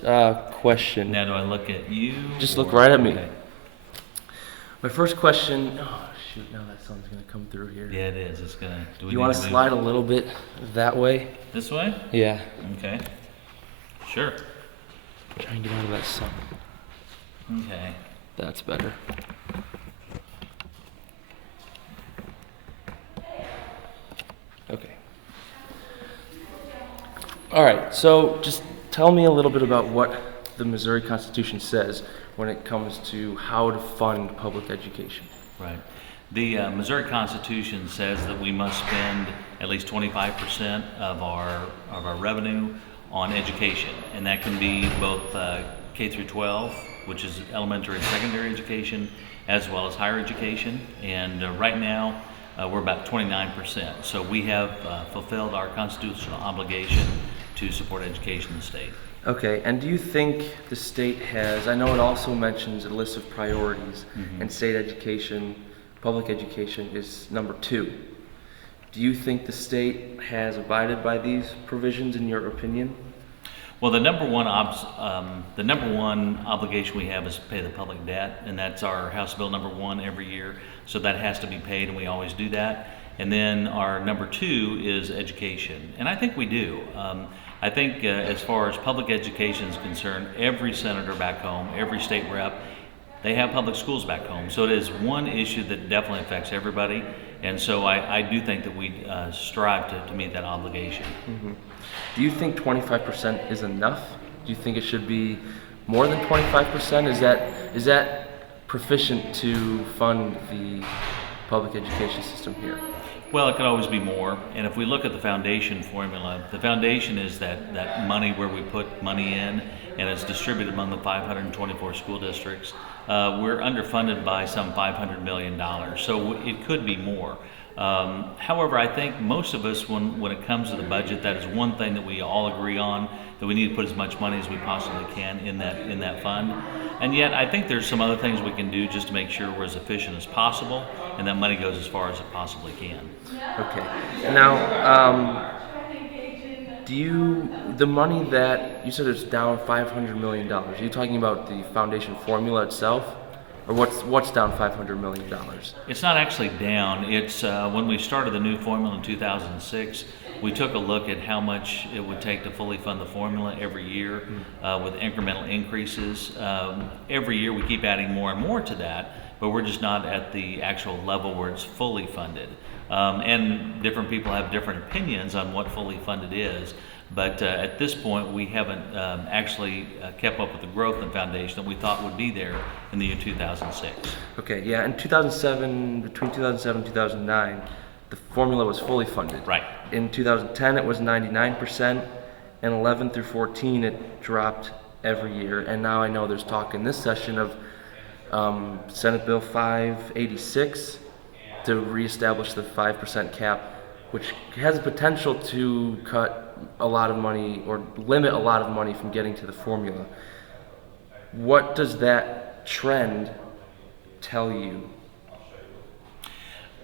first question. Now do I look at you? Just look right at me. Okay. My first question. Oh shoot! Now that sun's gonna come through here. Yeah, it is. It's gonna. Do you want to slide a little bit that way? This way? Yeah. Okay. Sure. Try and get out of that sun. Okay. That's better. Okay. All right. So just tell me a little bit about what the Missouri Constitution says when it comes to how to fund public education. Right. The Missouri Constitution says that we must spend at least 25% of our revenue on education, and that can be both K through 12, which is elementary and secondary education, as well as higher education. And right now, we're about 29%. So we have fulfilled our constitutional obligation to support education in the state. Okay, and do you think the state has, I know it also mentions a list of priorities, and state education, public education is number 2. Do you think the state has abided by these provisions in your opinion? Well, the number one obligation we have is to pay the public debt, and that's our House Bill number 1 every year. So that has to be paid, and we always do that. And then our number 2 is education, and I think we do. I think as far as public education is concerned, every senator back home, every state rep, they have public schools back home. So it is one issue that definitely affects everybody. And so I do think that we strive to meet that obligation. Do you think 25% is enough? Do you think it should be more than 25%? Is that proficient to fund the public education system here? Well, it could always be more. And if we look at the foundation formula, the foundation is that money where we put money in, and it's distributed among the 524 school districts. We're underfunded by some $500 million, so it could be more. However, I think most of us, when it comes to the budget, that is one thing that we all agree on, that we need to put as much money as we possibly can in that fund. And yet, I think there's some other things we can do just to make sure we're as efficient as possible, and that money goes as far as it possibly can. Okay. Now, the money that you said is down $500 million, are you talking about the foundation formula itself? Or what's down $500 million? It's not actually down. It's when we started the new formula in 2006, we took a look at how much it would take to fully fund the formula every year with incremental increases. Every year we keep adding more and more to that, but we're just not at the actual level where it's fully funded. And different people have different opinions on what fully funded is. But at this point, we haven't actually kept up with the growth in foundation that we thought would be there in the year 2006. Okay, yeah, in 2007, between 2007 and 2009, the formula was fully funded. Right. In 2010, it was 99%, and 11 through 14, it dropped every year. And now I know there's talk in this session of Senate Bill 586 to reestablish the 5% cap, which has the potential to cut a lot of money or limit a lot of money from getting to the formula. What does that trend tell you?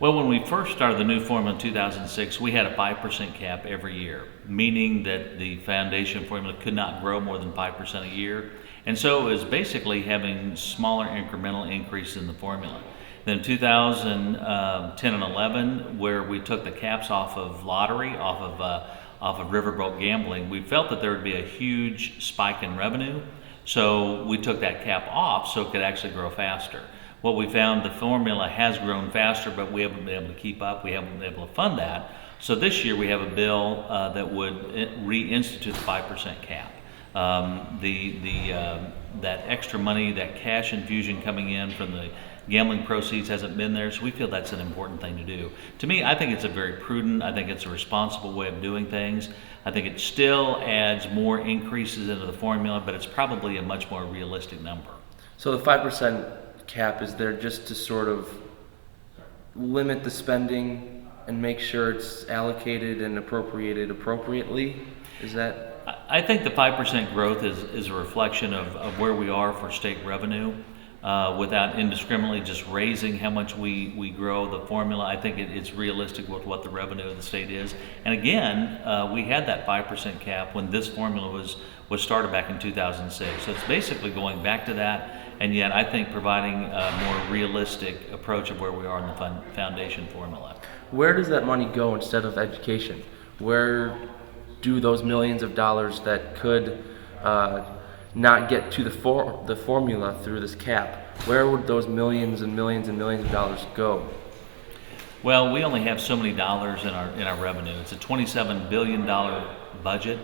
Well, when we first started the new formula in 2006, we had a 5% cap every year, meaning that the foundation formula could not grow more than 5% a year. And so it was basically having smaller incremental increases in the formula. Then 2010 and 11, where we took the caps off of lottery, off of riverboat gambling, we felt that there would be a huge spike in revenue. So we took that cap off so it could actually grow faster. What we found, the formula has grown faster, but we haven't been able to keep up. We haven't been able to fund that. So this year we have a bill that would reinstitute the 5% cap. That extra money, that cash infusion coming in from the gambling proceeds hasn't been there, so we feel that's an important thing to do. To me, I think it's a very prudent, I think it's a responsible way of doing things. I think it still adds more increases into the formula, but it's probably a much more realistic number. So the 5% cap is there just to sort of limit the spending and make sure it's allocated and appropriated appropriately? Is that? I think the 5% growth is a reflection of where we are for state revenue. Without indiscriminately just raising how much we grow the formula. I think it's realistic with what the revenue of the state is. And again, we had that 5% cap when this formula was started back in 2006. So it's basically going back to that, and yet I think providing a more realistic approach of where we are in the foundation formula. Where does that money go instead of education? Where do those millions of dollars that could not get to the formula through this cap, where would those millions and millions and millions of dollars go? Well, we only have so many dollars in our revenue. It's a $27 billion budget,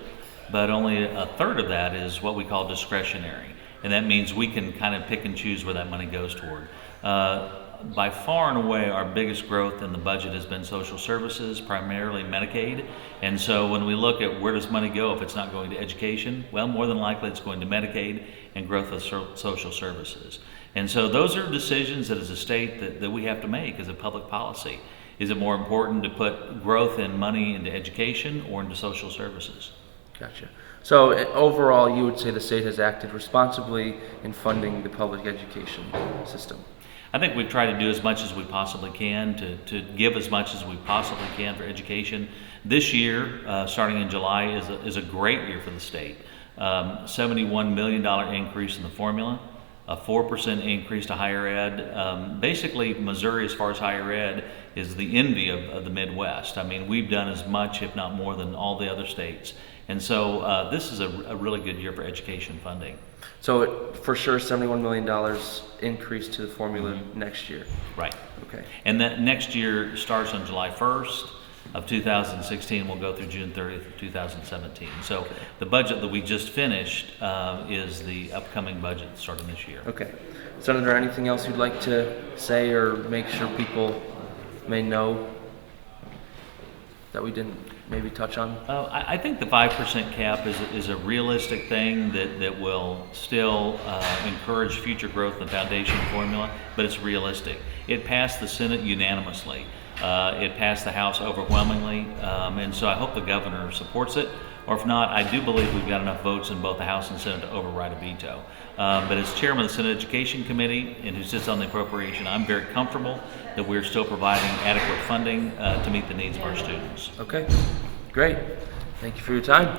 but only a third of that is what we call discretionary. And that means we can kind of pick and choose where that money goes toward. By far and away, our biggest growth in the budget has been social services, primarily Medicaid. And so when we look at where does money go if it's not going to education, well, more than likely it's going to Medicaid and growth of social services. And so those are decisions that as a state that we have to make as a public policy. Is it more important to put growth and money into education or into social services? Gotcha. So overall, you would say the state has acted responsibly in funding the public education system? I think we've tried to do as much as we possibly can to give as much as we possibly can for education. This year, starting in July, is a great year for the state. $71 million increase in the formula, a 4% increase to higher ed. Basically, Missouri, as far as higher ed, is the envy of the Midwest. I mean, we've done as much, if not more, than all the other states. And so this is a really good year for education funding. So for sure, $71 million increase to the formula next year. Right. Okay. And that next year starts on July 1st of 2016, will go through June 30th of 2017. So the budget that we just finished is the upcoming budget starting this year. Okay. Senator, anything else you'd like to say or make sure people may know that we didn't maybe touch on? I think the 5% cap is a realistic thing that will still encourage future growth in the foundation formula, but it's realistic. It passed the Senate unanimously. It passed the House overwhelmingly, and so I hope the governor supports it. Or if not, I do believe we've got enough votes in both the House and Senate to override a veto. But as chairman of the Senate Education Committee and who sits on the appropriation, I'm very comfortable that we're still providing adequate funding to meet the needs of our students. Okay, great. Thank you for your time.